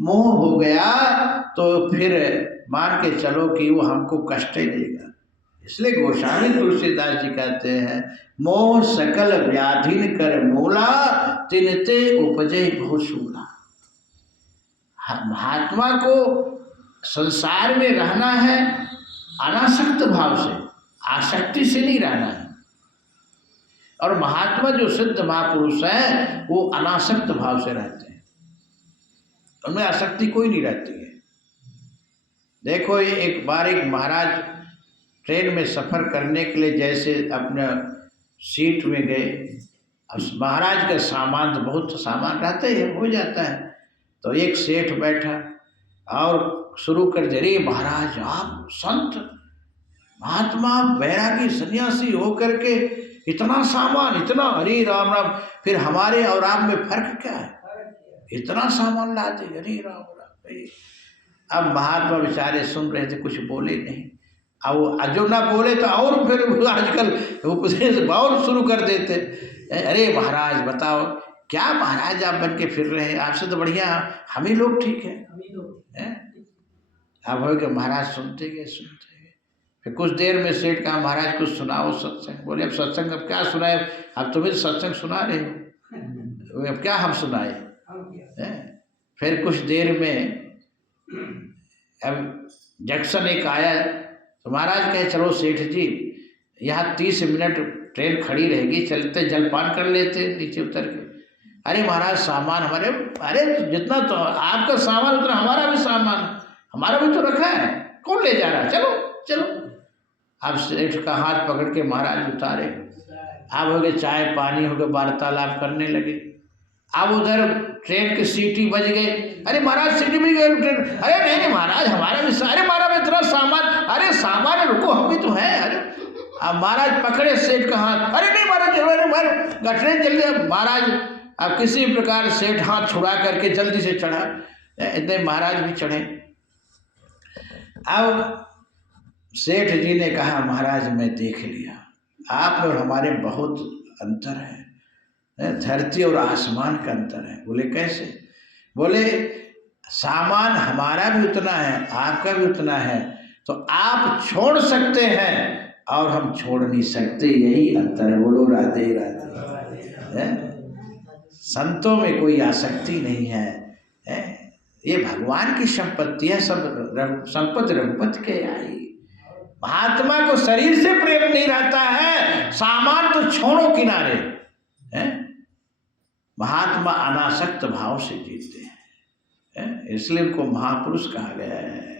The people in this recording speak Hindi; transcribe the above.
मोह हो गया तो फिर मान के चलो कि वो हमको कष्ट ही देगा। इसलिए गोस्वामी तुलसीदास जी कहते हैं, मोह सकल व्याधिन कर मूला, तिनते उपजे बहु सूला। महात्मा को संसार में रहना है अनासक्त भाव से, आसक्ति से नहीं रहना है। और महात्मा जो सिद्ध महापुरुष हैं वो अनासक्त भाव से रहते हैं, उनमें आसक्ति कोई नहीं रहती है। देखो एक बार एक महाराज ट्रेन में सफ़र करने के लिए जैसे अपने सीट में गए, अब महाराज का सामान तो बहुत सामान रहता ही है, हो जाता है। तो एक सेठ बैठा और शुरू कर दे, अरे महाराज आप संत महात्मा वैरागी सन्यासी हो करके इतना सामान, इतना, हरे राम राम, फिर हमारे और आप में फर्क क्या है, इतना सामान लाते, हरे राम राम। अब महात्मा बेचारे सुन रहे थे, कुछ बोले नहीं। अब जो ना बोले तो और फिर आजकल उपदेश और शुरू कर देते, अरे महाराज बताओ क्या महाराज आप बन के फिर रहे हैं, आपसे तो बढ़िया हम ही लोग ठीक है। अब हो गया महाराज सुनते गए। फिर कुछ देर में सेठ कहा, महाराज कुछ सुनाओ सत्संग। बोले अब सत्संग अब क्या सुनाए, अब तुम्हें सत्संग सुना रहे हो, अब क्या हम सुनाए। फिर कुछ देर में अब जंक्शन एक आया तो महाराज कहे, चलो सेठ जी यहाँ 30 मिनट ट्रेन खड़ी रहेगी, चलते जलपान कर लेते नीचे उतर के। अरे महाराज सामान हमारे, अरे जितना तो आपका सामान उतना हमारा भी सामान, हमारा भी तो रखा है, कौन ले जा रहा है, चलो चलो। अब सेठ का हाथ पकड़ के महाराज उतारे। अब हो गए चाय पानी हो गए, वार्तालाप करने लगे। अब उधर ट्रेन की सीटी बज गई, अरे महाराज सीटी भी गई ट्रेन, अरे नहीं महाराज हमारा भी, अरे महाराज इतना सामान, अरे सामान रुको हम भी तो हैं। अरे अब महाराज पकड़े सेठ का हाथ, अरे नहीं महाराज ट्रेन चल गया। महाराज अब किसी प्रकार सेठ हाथ छुड़ा करके जल्दी से चढ़ा, इतने महाराज भी चढ़े। अब सेठ जी ने कहा, महाराज मैं देख लिया आप और हमारे बहुत अंतर है, धरती और आसमान का अंतर है। बोले कैसे? बोले सामान हमारा भी उतना है, आपका भी उतना है, तो आप छोड़ सकते हैं और हम छोड़ नहीं सकते, यही अंतर है। बोलो राधे राधे। संतों में कोई आसक्ति नहीं है, ये भगवान की संपत्ति है, सब संपत्ति रघुपति के आई। महात्मा को शरीर से प्रेम नहीं रहता है, सामान तो छोड़ो किनारे, महात्मा अनासक्त भाव से जीते हैं, इसलिए उनको महापुरुष कहा गया है।